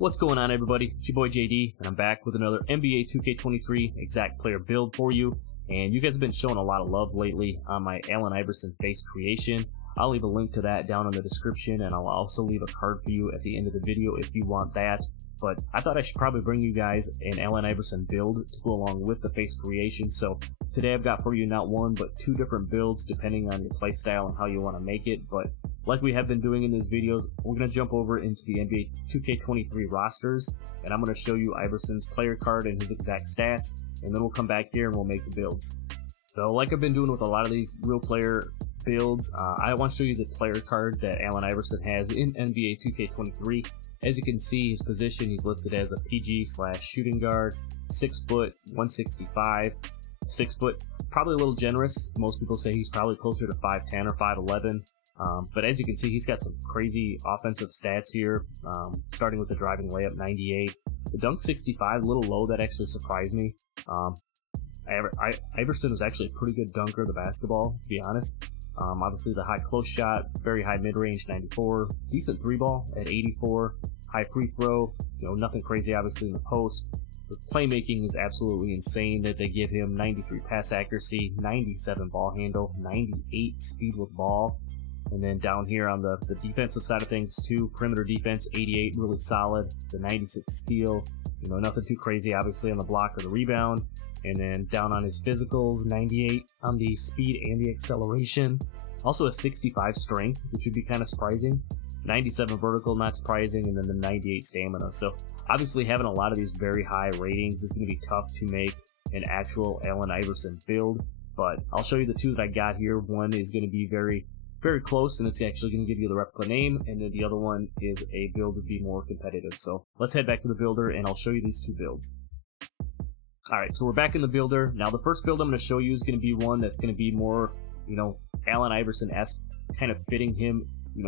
What's going on, everybody? It's your boy JD, and I'm back with another NBA 2K23 exact player build for you. And you guys have been showing a lot of love lately on my Allen Iverson face creation. I'll leave a link to that down in the description, and I'll also leave a card for you at the end of the video if you want that. But I thought I should probably bring you guys an Allen Iverson build to go along with the face creation. So today I've got for you not one, but two different builds depending on your playstyle and how you want to make it. But like we have been doing in these videos, we're going to jump over into the NBA 2K23 rosters, and I'm going to show you Iverson's player card and his exact stats, and then we'll come back here and we'll make the builds. So like I've been doing with a lot of these real player builds, I want to show you the player card that Allen Iverson has in NBA 2K23. As you can see, his position, he's listed as a PG/shooting guard, 6 foot, 165, 6 foot, probably a little generous. Most people say he's probably closer to 5'10 or 5'11. But as you can see, he's got some crazy offensive stats here, starting with the driving layup, 98. The dunk, 65, a little low. That actually surprised me. Iverson was actually a pretty good dunker of the basketball, to be honest. Obviously the high close shot, very high mid-range, 94. Decent three ball at 84. High free throw, nothing crazy obviously in the post. The playmaking is absolutely insane that they give him. 93 pass accuracy, 97 ball handle, 98 speed with ball. And then down here on the defensive side of things too, perimeter defense, 88, really solid. The 96 steal, nothing too crazy obviously on the block or the rebound. And then down on his physicals, 98 on the speed and the acceleration. Also a 65 strength, which would be kind of surprising. 97 vertical, not surprising, and then the 98 stamina. So obviously having a lot of these very high ratings is going to be tough to make an actual Allen Iverson build. But I'll show you the two that I got here. One is going to be very close, and it's actually going to give you the replica name, and then the other one is a build to be more competitive. So let's head back to the builder, and I'll show you these two builds. Alright, so we're back in the builder. Now the first build I'm going to show you is going to be one that's going to be more, Allen Iverson-esque, kind of fitting him,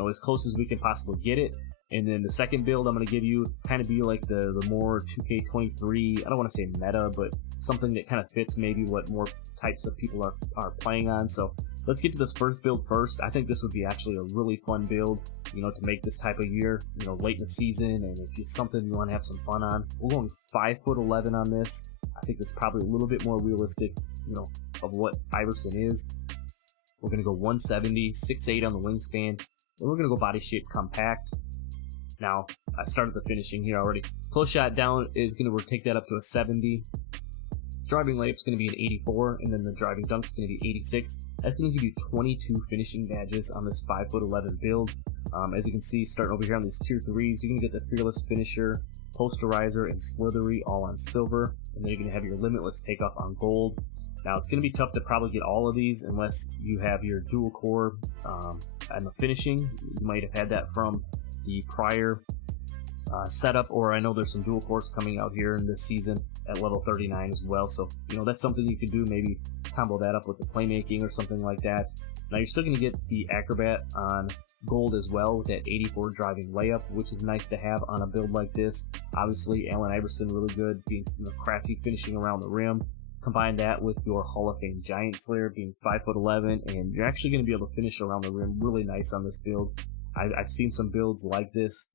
as close as we can possibly get it. And then the second build I'm going to give you kind of be like the more 2K23, I don't want to say meta, but something that kind of fits maybe what more types of people are playing on. So let's get to this first build first. I think this would be actually a really fun build, to make this type of year, late in the season, and if it's something you want to have some fun on. We're going 5'11" on this. I think it's probably a little bit more realistic, of what Iverson is. We're going to go 170, 6'8" on the wingspan, and we're going to go body shape compact. Now, I started the finishing here already. Close shot down is going to take that up to a 70. Driving layup is going to be an 84, and then the driving dunk is going to be 86. That's going to give you 22 finishing badges on this 5'11" build. As you can see, starting over here on these tier 3s, you're going to get the Fearless Finisher, Posterizer, and Slithery all on silver, and then you're going to have your Limitless Takeoff on gold. Now, it's going to be tough to probably get all of these unless you have your dual core and the finishing. You might have had that from the prior setup, or I know there's some dual cores coming out here in this season at level 39 as well. So, that's something you could do, maybe combo that up with the playmaking or something like that. Now, you're still going to get the Acrobat on gold as well with that 84 driving layup, which is nice to have on a build like this. Obviously, Allen Iverson really good, being crafty finishing around the rim. Combine that with your Hall of Fame Giant Slayer being 5'11", and you're actually going to be able to finish around the rim really nice on this build. I've seen some builds like this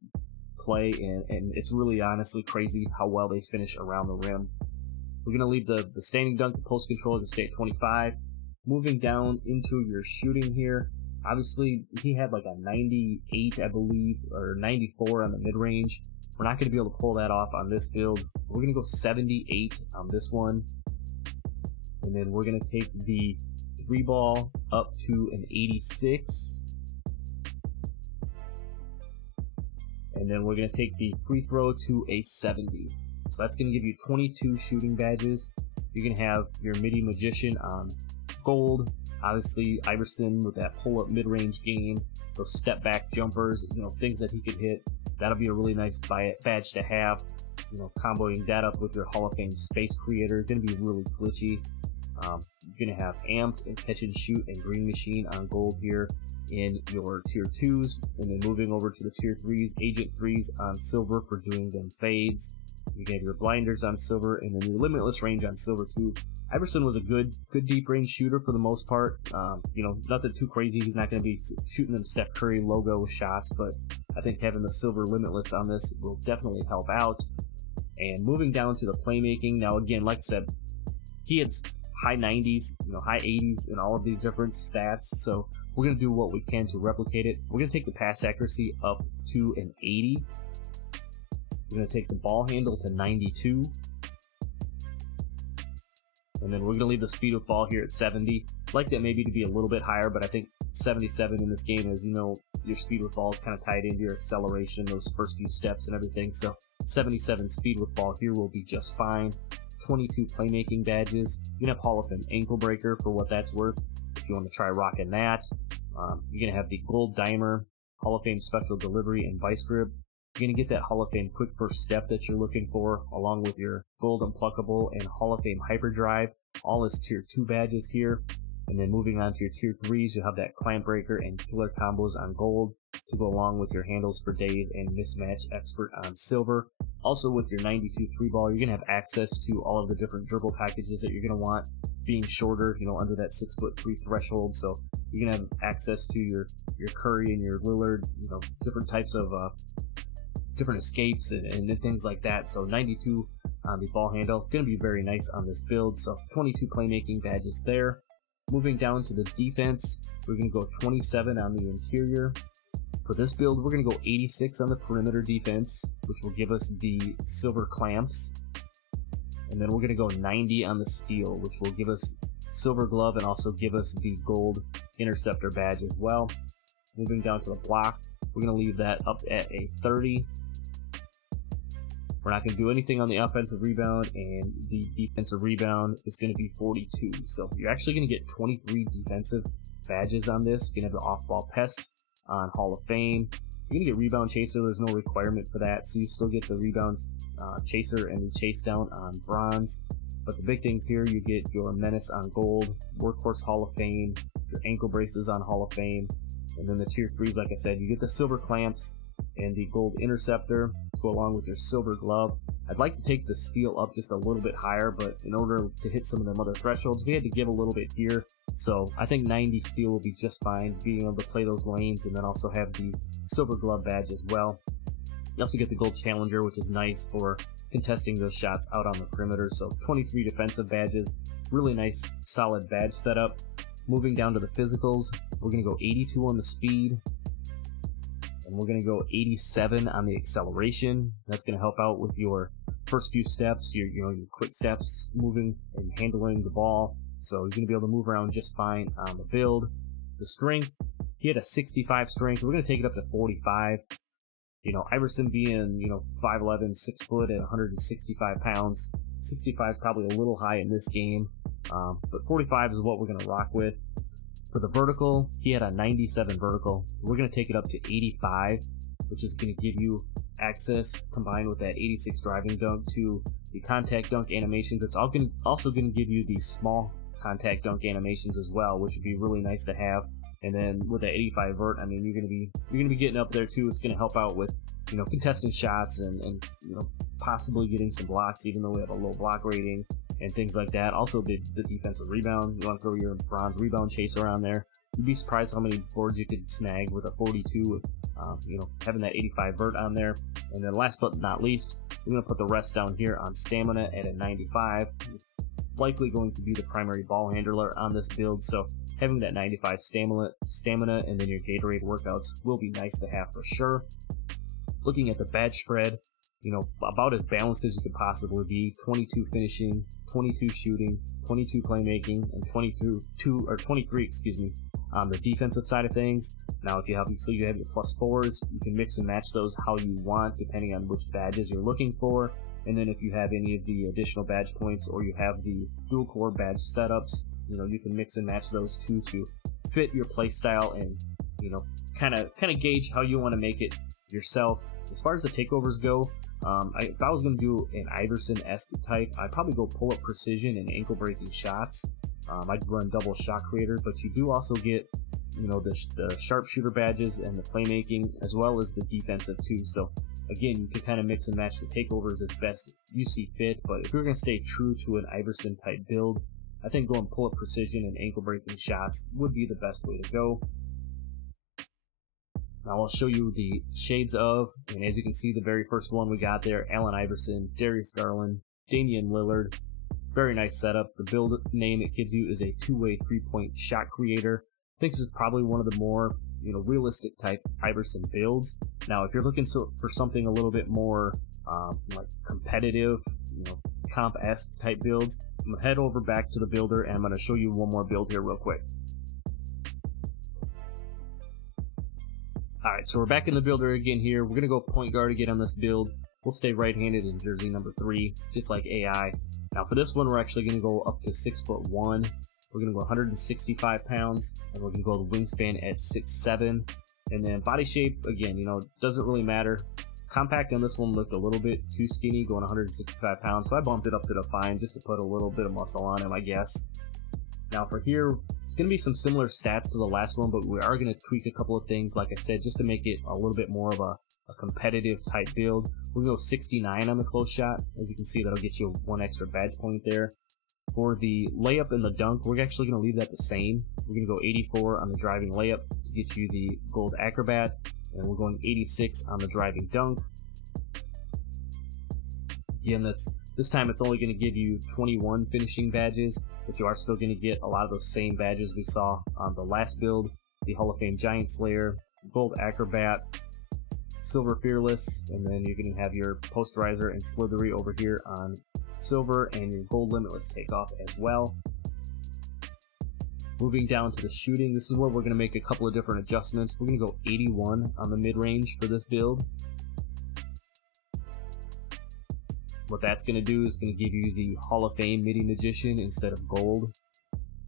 play, and it's really honestly crazy how well they finish around the rim. We're going to leave the standing dunk, the post control to stay at 25. Moving down into your shooting here, obviously he had like a 98, I believe, or 94 on the mid-range. We're not going to be able to pull that off on this build. We're going to go 78 on this one. And then we're going to take the 3-ball up to an 86. And then we're going to take the free throw to a 70. So that's going to give you 22 shooting badges. You're going to have your Midi Magician on gold. Obviously, Iverson with that pull-up mid-range game, those step-back jumpers, things that he could hit. That'll be a really nice badge to have. Comboing that up with your Hall of Fame Space Creator, going to be really glitchy. You're going to have Amped and Catch and Shoot and Green Machine on gold here in your tier 2s. And then moving over to the tier 3s, Agent 3s on silver for doing them fades. You get your blinders on silver, and then your limitless range on silver too. Iverson was a good deep range shooter for the most part. Nothing too crazy. He's not going to be shooting them Steph Curry logo shots, but I think having the silver limitless on this will definitely help out. And moving down to the playmaking, now again, like I said, he hits high 90s, high 80s in all of these different stats, so we're going to do what we can to replicate it. We're going to take the pass accuracy up to an 80. We're going to take the ball handle to 92. And then we're going to leave the speed with ball here at 70. I'd like that maybe to be a little bit higher, but I think 77 in this game is, your speed with ball is kind of tied into your acceleration, those first few steps and everything. So 77 speed with ball here will be just fine. 22 playmaking badges. You can have Hall of Fame ankle breaker for what that's worth if you want to try rocking that. You're going to have the gold dimer, Hall of Fame special delivery, and vice grip. You're going to get that Hall of Fame quick first step that you're looking for, along with your gold unpluckable and Hall of Fame hyperdrive, all as tier 2 badges here. And then moving on to your tier 3s, you'll have that clamp breaker and killer combos on gold to go along with your handles for days and mismatch expert on silver. Also with your 92 3-ball, you're going to have access to all of the different dribble packages that you're going to want, being shorter, under that 6'3" threshold. So you're going to have access to your Curry and your Lillard, different types of different escapes and things like that. So 92 on the ball handle, going to be very nice on this build. So 22 playmaking badges there. Moving down to the defense, we're going to go 27 on the interior. For this build, we're going to go 86 on the perimeter defense, which will give us the silver clamps. And then we're going to go 90 on the steal, which will give us silver glove and also give us the gold interceptor badge as well. Moving down to the block, we're going to leave that up at a 30. We're not going to do anything on the offensive rebound, and the defensive rebound is going to be 42. So you're actually going to get 23 defensive badges on this. You're going to have the off-ball pest on Hall of Fame. You're going to get rebound chaser. There's no requirement for that, so you still get the rebound chaser and the chase down on bronze. But the big things here, you get your menace on gold, workhorse Hall of Fame, your ankle braces on Hall of Fame, and then the tier 3s, like I said, you get the silver clamps and the gold interceptor to go along with your silver glove. I'd like to take the steal up just a little bit higher, but in order to hit some of them other thresholds, we had to give a little bit here. So I think 90 steal will be just fine, being able to play those lanes and then also have the silver glove badge as well. You also get the gold challenger, which is nice for contesting those shots out on the perimeter. So 23 defensive badges, really nice solid badge setup. Moving down to the physicals, we're going to go 82 on the speed, and we're going to go 87 on the acceleration. That's going to help out with your first few steps, your quick steps, moving and handling the ball. So you're going to be able to move around just fine on the build. The strength, he had a 65 strength. We're going to take it up to 45. Iverson being, 5'11", 6 foot at 165 pounds. 65 is probably a little high in this game, but 45 is what we're going to rock with. For the vertical, he had a 97 vertical. We're going to take it up to 85, which is going to give you access, combined with that 86 driving dunk, to the contact dunk animations. It's also going to give you these small contact dunk animations as well, which would be really nice to have. And then with that 85 vert, I mean, you're gonna be getting up there too. It's gonna help out with, contesting shots and possibly getting some blocks, even though we have a low block rating and things like that. Also the defensive rebound. You want to throw your bronze rebound chaser on there. You'd be surprised how many boards you could snag with a 42, having that 85 vert on there. And then last but not least, we're gonna put the rest down here on stamina at a 95. Likely going to be the primary ball handler on this build, so having that 95 stamina and then your Gatorade workouts will be nice to have for sure. Looking at the badge spread, about as balanced as you could possibly be. 22 finishing, 22 shooting, 22 playmaking, and 23 on the defensive side of things. Now, if you have your +4s, you can mix and match those how you want, depending on which badges you're looking for. And then if you have any of the additional badge points, or you have the dual core badge setups, you can mix and match those two to fit your play style and, kind of gauge how you want to make it yourself. As far as the takeovers go, if I was going to do an Iverson-esque type, I'd probably go pull-up precision and ankle-breaking shots. I'd run double shot creator, but you do also get, the sharpshooter badges and the playmaking, as well as the defensive too. So again, you can kind of mix and match the takeovers as best you see fit, but if you're going to stay true to an Iverson-type build, I think going pull-up precision and ankle-breaking shots would be the best way to go. Now I'll show you the shades of, and as you can see, the very first one we got there, Allen Iverson, Darius Garland, Damian Lillard. Very nice setup. The build name it gives you is a two-way three-point shot creator. I think this is probably one of the more realistic type Iverson builds. Now, if you're looking for something a little bit more like competitive, comp-esque type builds, I'm gonna head over back to the builder and I'm gonna show you one more build here real quick. Alright, so we're back in the builder again here. We're gonna go point guard again on this build. We'll stay right-handed in jersey number 3, just like AI. Now for this one, we're actually gonna go up to 6'1". We're gonna go 165 pounds, and we're gonna go the wingspan at 6'7". And then body shape, again, doesn't really matter. Compact on this one looked a little bit too skinny, going 165 pounds, so I bumped it up to the fine just to put a little bit of muscle on him, I guess. Now for here, it's going to be some similar stats to the last one, but we are going to tweak a couple of things, like I said, just to make it a little bit more of a competitive type build. We're going to go 69 on the close shot. As you can see, that'll get you 1 extra badge point there. For the layup and the dunk, we're actually going to leave that the same. We're going to go 84 on the driving layup to get you the gold acrobat, and we're going 86 on the driving dunk. Again, this time it's only going to give you 21 finishing badges, but you are still going to get a lot of those same badges we saw on the last build. The Hall of Fame Giant Slayer, Gold Acrobat, Silver Fearless, and then you're going to have your Posterizer and Slithery over here on Silver, and your Gold Limitless Takeoff as well. Moving down to the shooting, this is where we're going to make a couple of different adjustments. We're going to go 81 on the mid-range for this build. What that's going to do is going to give you the Hall of Fame Midi Magician instead of gold.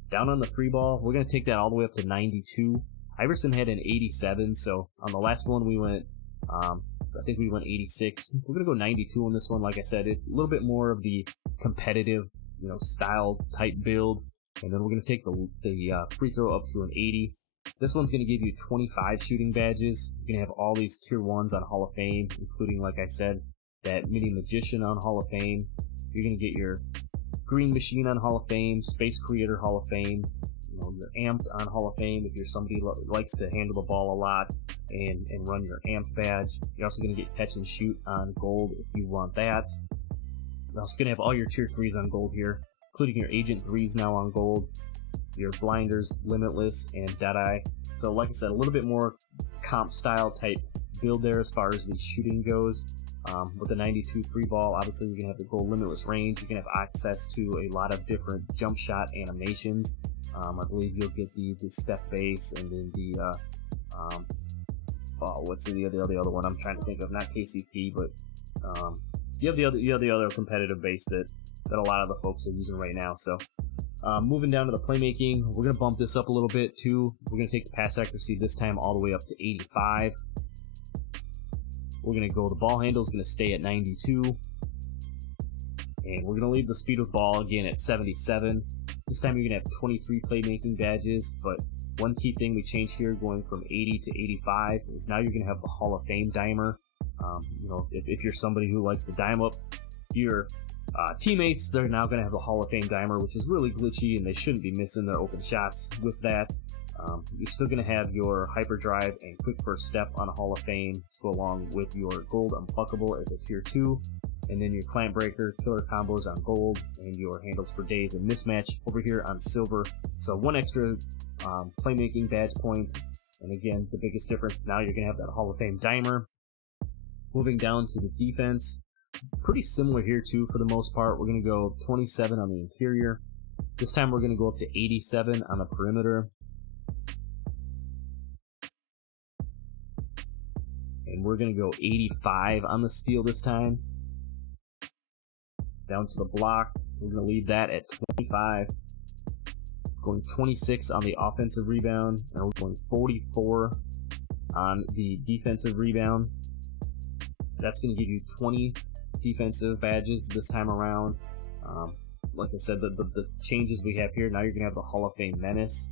Down on the 3-ball, we're going to take that all the way up to 92. Iverson had an 87, so on the last one we went, I think we went 86. We're going to go 92 on this one. Like I said, it's a little bit more of the competitive, style type build. And then we're going to take the free throw up to an 80. This one's going to give you 25 shooting badges. You're going to have all these tier 1s on Hall of Fame, including, like I said, that Mini Magician on Hall of Fame. You're going to get your Green Machine on Hall of Fame, Space Creator Hall of Fame, your Amped on Hall of Fame if you're somebody who likes to handle the ball a lot and run your Amped badge. You're also going to get Catch and Shoot on gold if you want that. You're also going to have all your tier 3s on gold here, including your Agent 3s now on gold, your Blinders, Limitless, and Deadeye. So like I said, a little bit more comp style type build there as far as the shooting goes. With the 92 3-ball, obviously you're going to have the gold limitless range. You're going to have access to a lot of different jump shot animations. I believe you'll get the step base, and then the what's the other one I'm trying to think of? Not KCP, but you have the other competitive base that a lot of the folks are using right now. So moving down to the playmaking, we're going to bump this up a little bit too. We're going to take the pass accuracy this time all the way up to 85. We're going to go, the ball handle is going to stay at 92. And we're going to leave the speed of ball again at 77. This time you're going to have 23 playmaking badges, but one key thing we changed here going from 80 to 85 is now you're going to have the Hall of Fame dimer. If you're somebody who likes to dime up your teammates, they're now going to have the Hall of Fame dimer, which is really glitchy, and they shouldn't be missing their open shots with that. You're still going to have your Hyperdrive and Quick First Step on a Hall of Fame to go along with your Gold Unpluckable as a Tier 2, and then your Clamp Breaker, Killer Combos on Gold, and your Handles for Days and Mismatch over here on Silver. So 1 extra playmaking badge point, and again, the biggest difference, now you're going to have that Hall of Fame dimer. Moving down to the defense, pretty similar here too for the most part. We're going to go 27 on the interior. This time we're going to go up to 87 on the perimeter. And we're going to go 85 on the steal this time. Down to the block, we're going to leave that at 25. Going 26 on the offensive rebound, and we're going 44 on the defensive rebound. That's going to give you 20 defensive badges this time around. Like I said, the changes we have here, now you're going to have the Hall of Fame Menace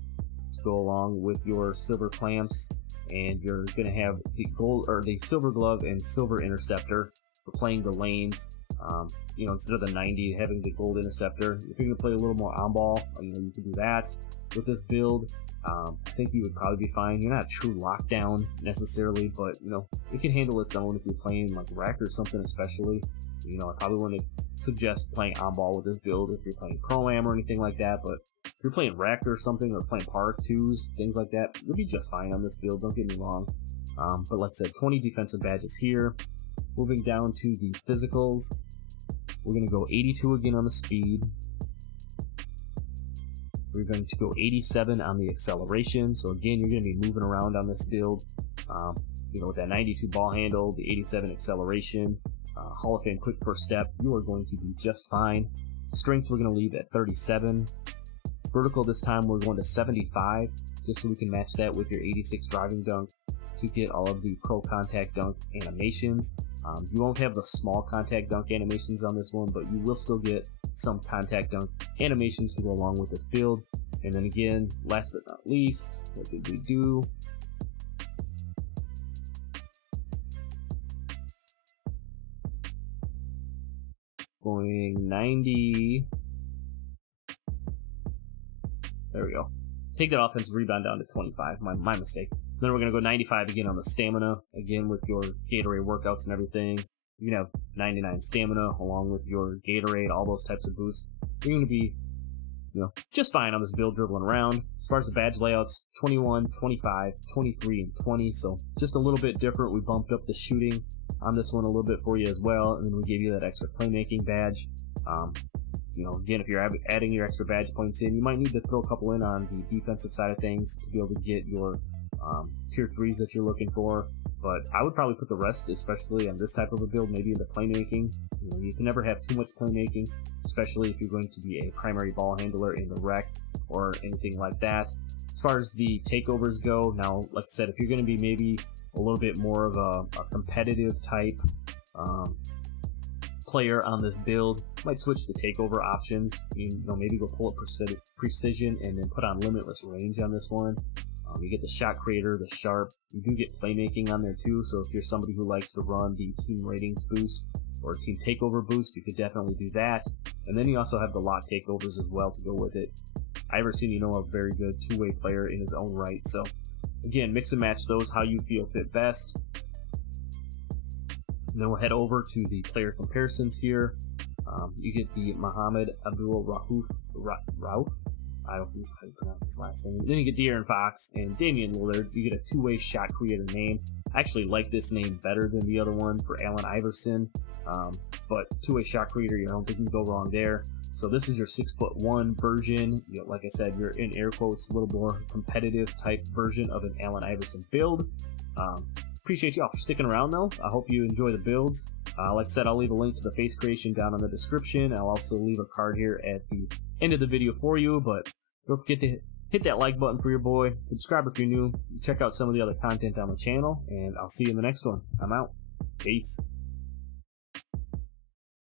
to go along with your silver clamps, and you're going to have the gold or the silver glove and silver interceptor for playing the lanes. Instead of the 90 having the gold interceptor, if you're going to play a little more on ball, you can do that with this build. I think you would probably be fine. You're not a true lockdown necessarily, but you know, it can handle its own if you're playing like rec or something especially. You know, I probably wouldn't suggest playing on ball with this build if you're playing pro-am or anything like that, but if you're playing rec or something, or playing park 2s, things like that, you'll be just fine on this build, don't get me wrong. But like I said, 20 defensive badges here. Moving down to the physicals, we're going to go 82 again on the speed. We're going to go 87 on the acceleration. So again, you're going to be moving around on this build. You know, with that 92 ball handle, the 87 acceleration, Hall of Fame quick first step, you are going to be just fine. Strength we're going to leave at 37. Vertical this time we're going to 75, just so we can match that with your 86 driving dunk to get all of the pro contact dunk animations. You won't have the small contact dunk animations on this one, but you will still get some contact dunk animations to go along with this build. And then again, last but not least, what did we do? Going 90. There we go. Take that offensive rebound down to 25. My mistake. Then we're going to go 95 again on the stamina. Again, with your Gatorade workouts and everything. You can have 99 stamina along with your Gatorade, all those types of boosts. You're going to be, you know, just fine on this build dribbling around. As far as the badge layouts, 21, 25, 23, and 20. So just a little bit different. We bumped up the shooting on this one a little bit for you as well. And then we gave you that extra playmaking badge. You know, again, if you're adding your extra badge points in, you might need to throw a couple in on the defensive side of things to be able to get your tier 3s that you're looking for. But I would probably put the rest, especially on this type of a build, maybe in the playmaking. You know, you can never have too much playmaking, especially if you're going to be a primary ball handler in the rec or anything like that. As far as the takeovers go, now, like I said, if you're going to be maybe a little bit more of a competitive type player on this build, might switch to takeover options. You know, maybe go pull up precision and then put on limitless range on this one. You get the shot creator, the sharp. You do get playmaking on there too, so if you're somebody who likes to run the team ratings boost or team takeover boost, you could definitely do that. And then you also have the lock takeovers as well to go with it. Iverson, you know, a very good two-way player in his own right. So again, mix and match those how you feel fit best. And then we'll head over to the player comparisons here. You get the Muhammad Abdul Rauf. I don't know how you pronounce his last name. Then you get De'Aaron Fox and Damian Lillard. You get a two-way shot creator name. I actually like this name better than the other one for Allen Iverson. But two-way shot creator, you don't think you can go wrong there. So this is your 6'1" version. You know, like I said, you're in air quotes, a little more competitive type version of an Allen Iverson build. Appreciate you all for sticking around though. I hope you enjoy the builds. Like I said, I'll leave a link to the face creation down in the description. I'll also leave a card here at the end of the video for you, but don't forget to hit that like button for your boy. Subscribe if you're new. Check out some of the other content on the channel, and I'll see you in the next one. I'm out. Peace.